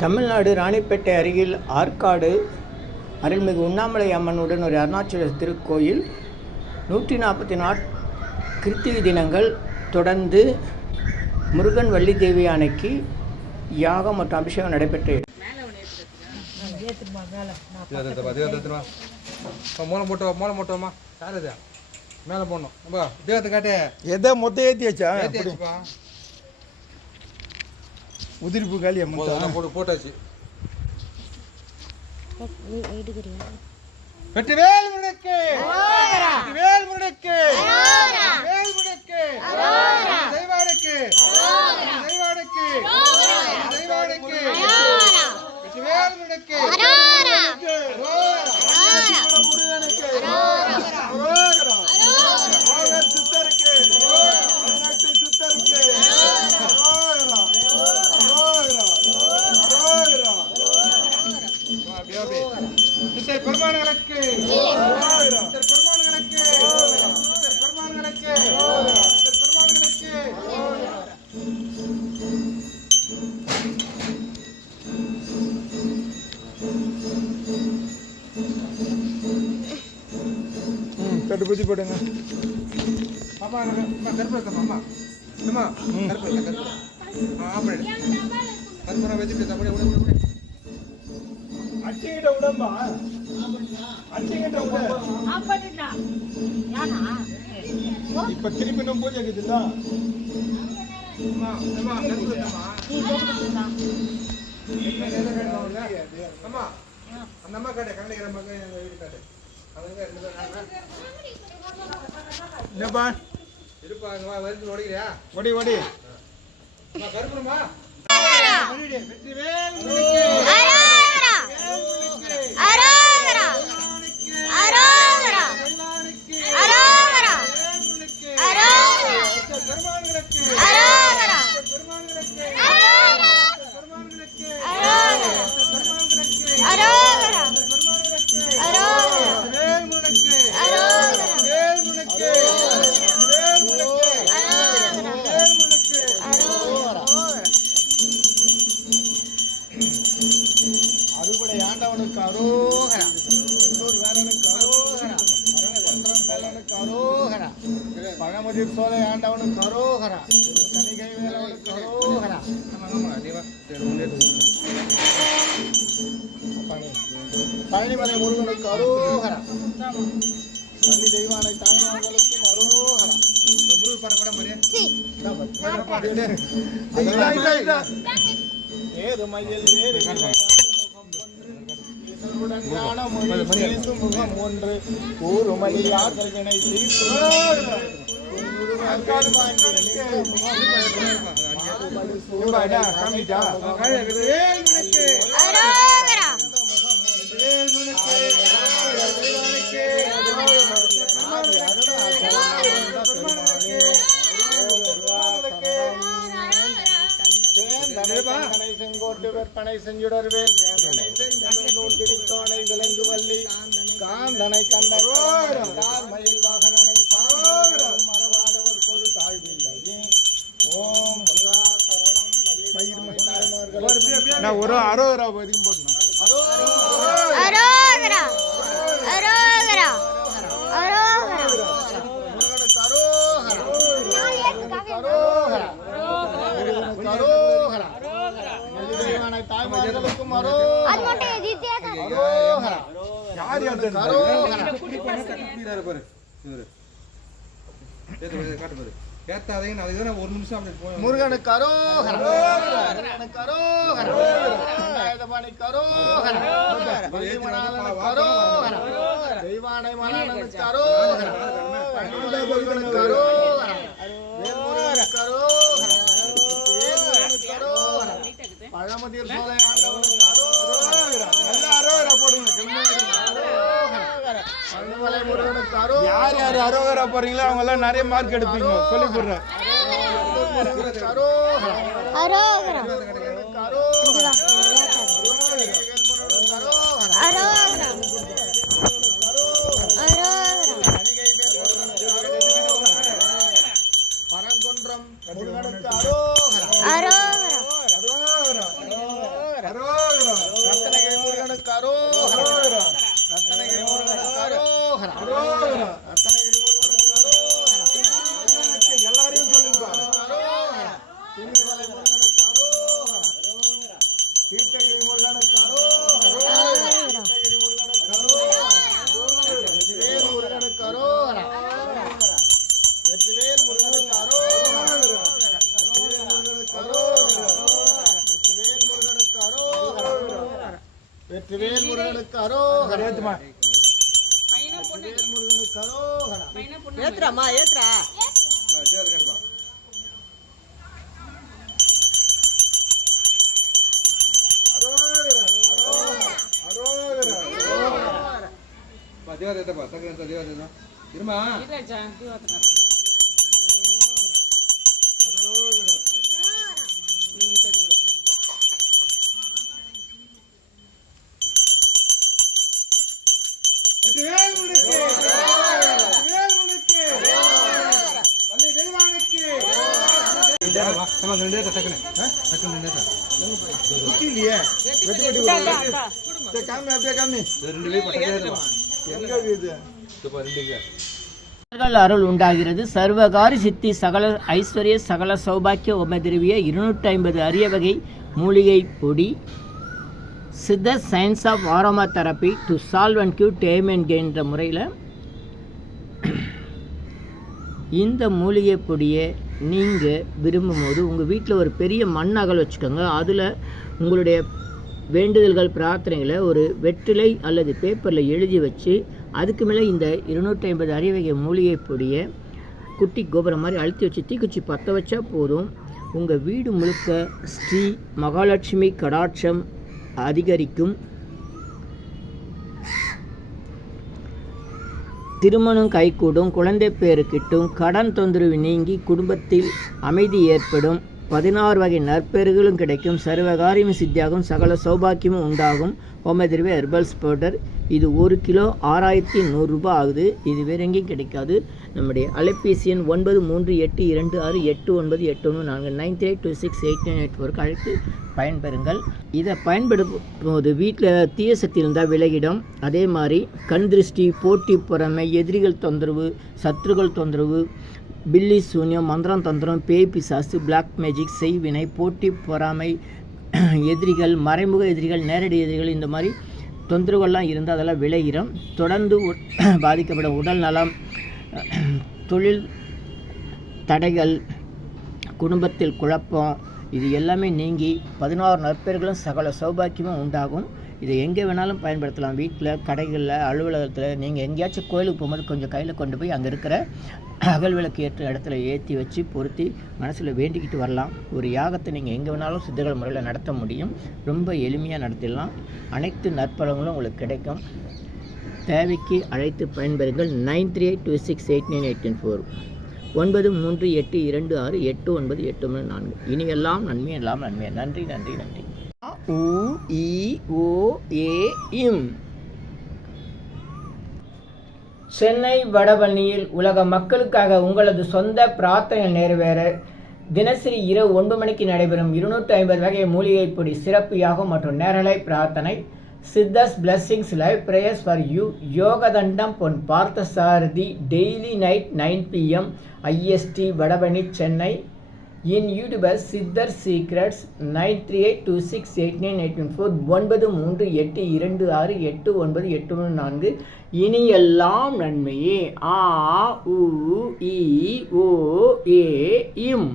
தமிழ்நாடு ராணிப்பேட்டை அருகில் ஆற்காடு அருள்மிகு உண்ணாமலை அம்மனுடன் ஒரு அருணாச்சல திருக்கோயில் 144 கிருத்திகை தினங்கள் தொடர்ந்து முருகன் வள்ளி தேவி யானைக்கு யாகம் மற்றும் அபிஷேகம் நடைபெற்ற மேலே போடணும் தேவத்தை காட்டு எதை மொத்தம் ஏற்றியாச்சா உதிரிப்பு காலியா போட்டாச்சு. வெற்றிவேல் முருகனுக்கு வெற்றிவேல் முருகனுக்கு வேல் முருகனுக்கு தெய்வானுக்கு தெய்வானுக்கு தெய்வானுக்கு வெற்றிவேல் முருகனுக்கு பெருமான்களுக்கு பெருமான்களுக்கு பெருமான்களுக்கு பெருமான்களுக்கு கட்டுப்பதி போடுங்க. அம்மா கருப்பம் அம்மா அம்மா கருப்பம் கருப்பம் வச்சுட்டு அப்படியே அச்சிக்கிட்ட உடம்பா அச்சிக்கிட்ட இப்ப திருப்பி நம்ம பூஜை இருக்குதுல்ல அந்த அம்மா காட்டு கண்ணிக்கிற மக்கள் வீடு காட்டு என்னப்பா இருப்பா வரைக்கும் ஓடிக்கிறியா ஓடி ஓடி கருப்பணுமா வெற்றிவேல் அறுபடை ஆண்டவனுக்கு அரோகரா, உள்ளூர் வேலனுக்கு அரோகரா, பரமபுரம் வேலனுக்கு அரோகரா, பழமுதிர் சோலை ஆண்டவனுக்கு அரோகரா, தனிகை வேலவனுக்கு அரோகரா, பழனிமலை முருகனுக்கு அரோகரா, பள்ளி தெய்வானை தாய்மார்களுக்கும் அரோகரா. ஏறுமையில் ஏறு முகம் ஒன்று ஊருமலியார்கள் வினை செங்கோட்டு விற்பனை செஞ்சுடர்வேல் பிரித்தோனை விலங்கு வள்ளி காந்தனை கண்ட மயில் வாகனனை மறவாதவர் ஒரு தாழ்வில்லை. ஓம் முருகா சரணம். நான் ஒரு அரோகரா வரைக்கும் போட்டேன். தாய்மார்களுக்கும் முருகனுக்கு தெய்வானை மலனுக்கு பழமுதிர் சோலை ஆண்டவனுக்கு யார் யார் அரோகரா போறீங்களோ அவங்க எல்லாம் நிறைய மார்க் எடுப்பீங்க சொல்லி போடுறேன். பரங்குன்றம் முருகனுக்கு அரோகரா. அரோகரா. ரத்தனகிரி முருகனுக்கு அரோகரா. ரத்தனகிரி முருகனுக்கு அரோகரா. அரோகரா. ரத்தனகிரி முருகனுக்கு அரோகரா. எல்லாரையும் சொல்லுங்க. அரோகரா. திருமலை முருகனுக்கு அரோகரா. கீர்த்தகிரி முருகனுக்கு அரோகரா. கீர்த்தகிரி முருகனுக்கு அரோகரா. வெற்றிவேல் முருகனுக்கு அரோகரா. வெற்றிவேல் முருகனுக்கு அரோகரா. வெற்றிவேல் முருகனுக்கு அரோகரா. வெற்றிவேல் முருகனுக்கு அரோகரா. வெற்றிவேல் முருகனுக்கு அரோகரா. ஏத்துமா. வெற்றிவேல் முருகனுக்கு அரோகரா. ஏத்துறாமா ஏத்துறா தேர் கட்டுப்பா. அரோகரா. அரோகரா. அரோகரா. பா தேர் ஏத்தப்பா. சக்கரன் தேர் ஏத்தா. இருமா. அரோகரா. வெற்றிவேல் முருகனுக்கு. வெற்றிவேல் முருகனுக்கு. வள்ளி தெய்வானுக்கு. நம்ம ரெண்டே டக்கனே. டக்கன் ரெண்டே. குச்சி இல்லையே வெட்டி வெட்டி சரி காமி அப்படியே காமி ரெண்டு வே பட்டதேமா. எங்க இது இப்ப ரெண்டுங்க. அருள் உண்டாகிறது. சர்வகாரி சித்தி சகல ஐஸ்வர்ய சகல சௌபாக்கிய உபதிரவிய 250 அரிய வகை மூலிகை பொடி. Siddha science of aromatherapy to solve and cure them and கெயின்ற முறையில் இந்த மூலிகை பொடியை நீங்கள் விரும்பும் போது உங்கள் வீட்டில் ஒரு பெரிய மண் அகல் வச்சுக்கோங்க. அதில் உங்களுடைய வேண்டுதல்கள் பிரார்த்தனைகளை ஒரு வெற்றிலை அல்லது பேப்பரில் எழுதி வச்சு அதுக்கு மேலே இந்த 250 அரிய வகை மூலிகை பொடியை குட்டி கோபுரம் மாதிரி அழுத்தி வச்சு தீக்குச்சி பற்ற வச்சா போதும். உங்கள் வீடு முழுக்க ஸ்ரீ மகாலட்சுமி கடாட்சம் அதிகரிக்கும். திருமணம் கைகூடும், குழந்தை பேறு கிட்டும், கடன் தொந்தரவு நீங்கி குடும்பத்தில் அமைதி ஏற்படும், 16 வகை நற்பெறுகளும் கிடைக்கும், சர்வகாரியம் சித்தியாகும், சகல சௌபாக்கியமும் உண்டாகும். ஹோமதிர்வே ஹெர்பல்ஸ் பவுடர் இது 1 கிலோ 6100 ரூபாய் ஆகுது. இது வேற எங்கேயும் கிடைக்காது. நம்முடைய அலைபேசி எண் 9382268984 93826898 அழைத்து பயன்பெறுங்கள். இதை பயன்படுத்தும் போது வீட்டில் தீய சக்தி இருந்தால் விலகிடும். அதே மாதிரி கண் திருஷ்டி, போட்டி பொறாமை, எதிரிகள் தொந்தரவு, சத்துருக்கள் தொந்தரவு, பில்லி சூன்யம், மந்திரம் தந்திரம், பேய் பிசாசு, பிளாக் மேஜிக், செய்வினை, போட்டி பொறாமை, எதிரிகள், மறைமுக எதிரிகள், நேரடி எதிரிகள், இந்த மாதிரி தொந்தரவுகள்லாம் இருந்தால் அதெல்லாம் விளைகிறோம். தொடர்ந்து பாதிக்கப்படும் உடல் நலம், தொழில் தடைகள், குடும்பத்தில் குழப்பம், இது எல்லாமே நீங்கி 16 நற்பெறுகளும் சகல சௌபாக்கியமும் உண்டாகும். இதை எங்கே வேணாலும் பயன்படுத்தலாம். வீட்டில், கடைகளில், அலுவலகத்தில், நீங்கள் எங்கேயாச்சும் கோயிலுக்கு போகும்போது கொஞ்சம் கையில் கொண்டு போய் அங்கே இருக்கிற அகல் விளக்கு ஏற்ற இடத்துல ஏற்றி வச்சு பொருத்தி மனசில் வேண்டிக்கிட்டு வரலாம். ஒரு யாகத்தை நீங்கள் எங்கே வேணாலும் சித்தர்கள் முறையில் நடத்த முடியும். ரொம்ப எளிமையாக நடத்திடலாம். அனைத்து நற்பலங்களும் உங்களுக்கு கிடைக்கும். தேவைக்கு அழைத்து பயன்பெறுங்கள். 9382689894 9382268984. இனி எல்லாம் நன்மை, எல்லாம் நன்மை. நன்றி நன்றி நன்றி. உ இ ஓ ஏ இம். சென்னை வடபழனியில் உலக மக்களுக்காக உங்களது சொந்த பிரார்த்தனை நிறைவேற தினசரி இரவு 9 மணிக்கு நடைபெறும் 250 வகை மூலிகை பொடி சிறப்பு யாகம் மற்றும் நேரலை பிரார்த்தனை. Siddhars blessings live prayers for you. Yogathandam Pon Parthasarathy daily night 9 PM IST Vadapalani Chennai. In YouTuber Siddhar secrets 9382689894 9382268984. இனி எல்லாம் நன்மையே. ஆ உ இ ஓ ஏ இம்.